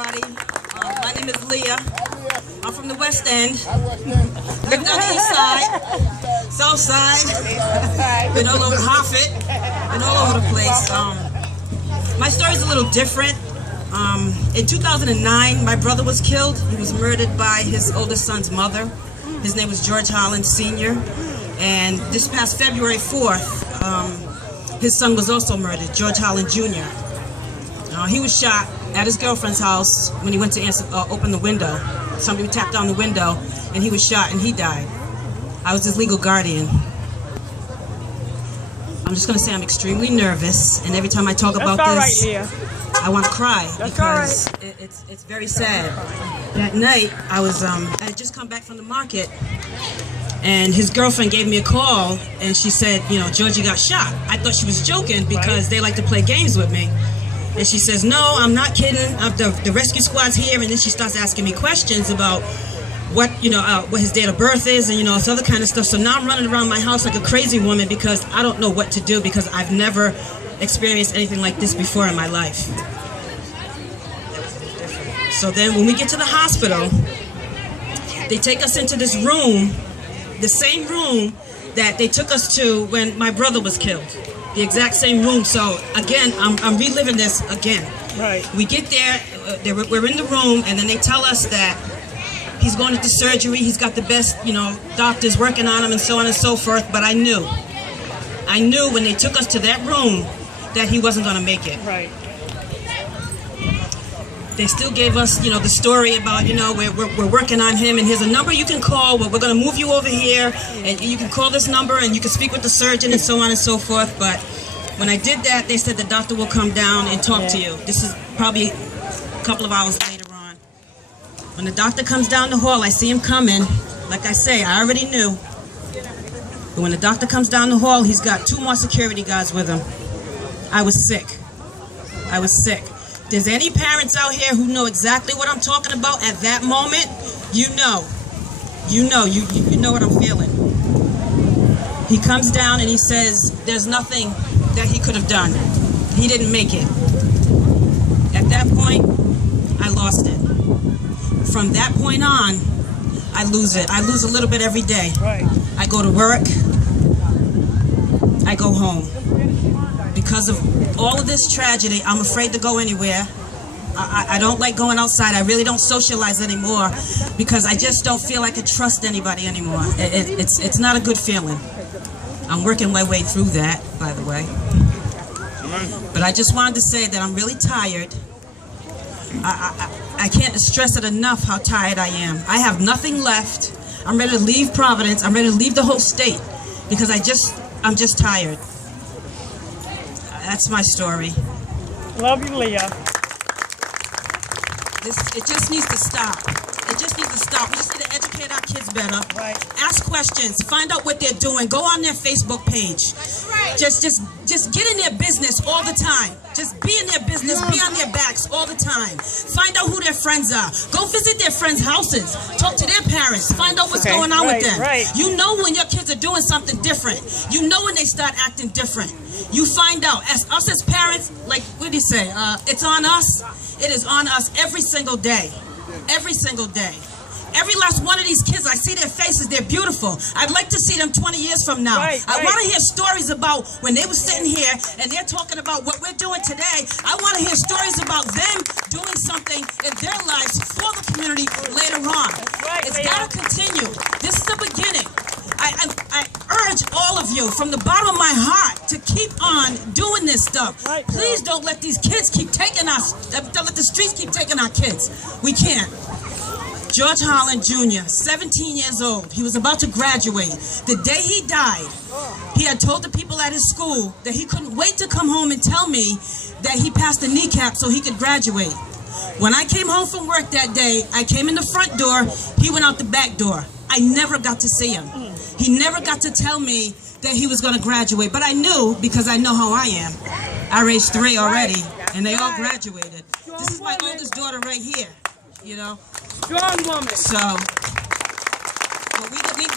everybody. My name is Leah. I'm from the West End. Lived on the East Side, South Side. Been all over Hartford. Been all over the place. My story's a little different. In 2009, my brother was killed. He was murdered by his oldest son's mother. His name was George Holland Sr. And this past February 4th, his son was also murdered, George Holland Jr. He was shot at his girlfriend's house when he went to open the window. Somebody tapped on the window, and he was shot, and he died. I was his legal guardian. I'm just going to say I'm extremely nervous, and every time I talk about this, I want to cry because it's very sad. That night, I had just come back from the market, and his girlfriend gave me a call, and she said, you know, Georgie got shot. I thought she was joking because they like to play games with me. And she says, no, I'm not kidding. The rescue squad's here. And then she starts asking me questions about what his date of birth is and, this other kind of stuff. So now I'm running around my house like a crazy woman because I don't know what to do because I've never experienced anything like this before in my life. So then when we get to the hospital, they take us into this room, the same room that they took us to when my brother was killed. The exact same room. So again, I'm reliving this again. Right. We get there, we're in the room, and then they tell us that he's going into surgery. He's got the best, doctors working on him, and so on and so forth. But I knew when they took us to that room that he wasn't going to make it. Right. They still gave us, the story about, we're working on him, and here's a number you can call. We're going to move you over here, and you can call this number, and you can speak with the surgeon, and so on and so forth. But when I did that, they said the doctor will come down and talk to you. This is probably a couple of hours later on. When the doctor comes down the hall, I see him coming. Like I say, I already knew. But when the doctor comes down the hall, he's got 2 more security guards with him. I was sick. I was sick. There's any parents out here who know exactly what I'm talking about at that moment, you know what I'm feeling. He comes down and he says, there's nothing that he could have done. He didn't make it. At that point, I lost it. From that point on, I lose it. I lose a little bit every day. Right. I go to work, I go home. Because of all of this tragedy, I'm afraid to go anywhere. I don't like going outside. I really don't socialize anymore because I just don't feel I can trust anybody anymore. It's not a good feeling. I'm working my way through that, by the way. But I just wanted to say that I'm really tired. I can't stress it enough how tired I am. I have nothing left. I'm ready to leave Providence. I'm ready to leave the whole state because I'm just tired. That's my story. Love you, Leah. It just needs to stop. It just needs to stop. We just need to educate our kids better. Right. Ask questions. Find out what they're doing. Go on their Facebook page. That's right. Just get in their business all the time. Just be in their business. Be on their backs all the time. Find out who their friends are. Go visit their friends' houses. Talk to their parents. Find out what's going on with them. Right. You know when your kids are doing something different. You know when they start acting different. You find out. As us as parents, like what do you say? It's on us. It is on us every single day. Every single day. Every last one of these kids, I see their faces, they're beautiful. I'd like to see them 20 years from now. I want to hear stories about when they were sitting here and they're talking about what we're doing today. I want to hear stories about them doing something in their lives for the community later on. It's got to continue. This is the beginning. I urge all of you from the bottom of my heart to keep on doing this stuff. Please don't let these kids keep taking us, don't let the streets keep taking our kids. We can't. George Holland Jr., 17 years old. He was about to graduate. The day he died, he had told the people at his school that he couldn't wait to come home and tell me that he passed the kneecap so he could graduate. When I came home from work that day, I came in the front door, he went out the back door. I never got to see him. He never got to tell me that he was going to graduate, but I knew because I know how I am. I raised 3 already, and they all graduated. This is my oldest daughter right here, Strong woman. So,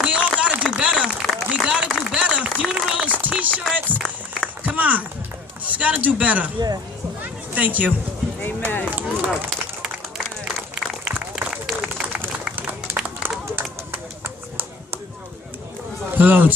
we all got to do better. We got to do better. Funerals, T-shirts. Come on. Just got to do better. Yeah. Thank you. Amen. Hello.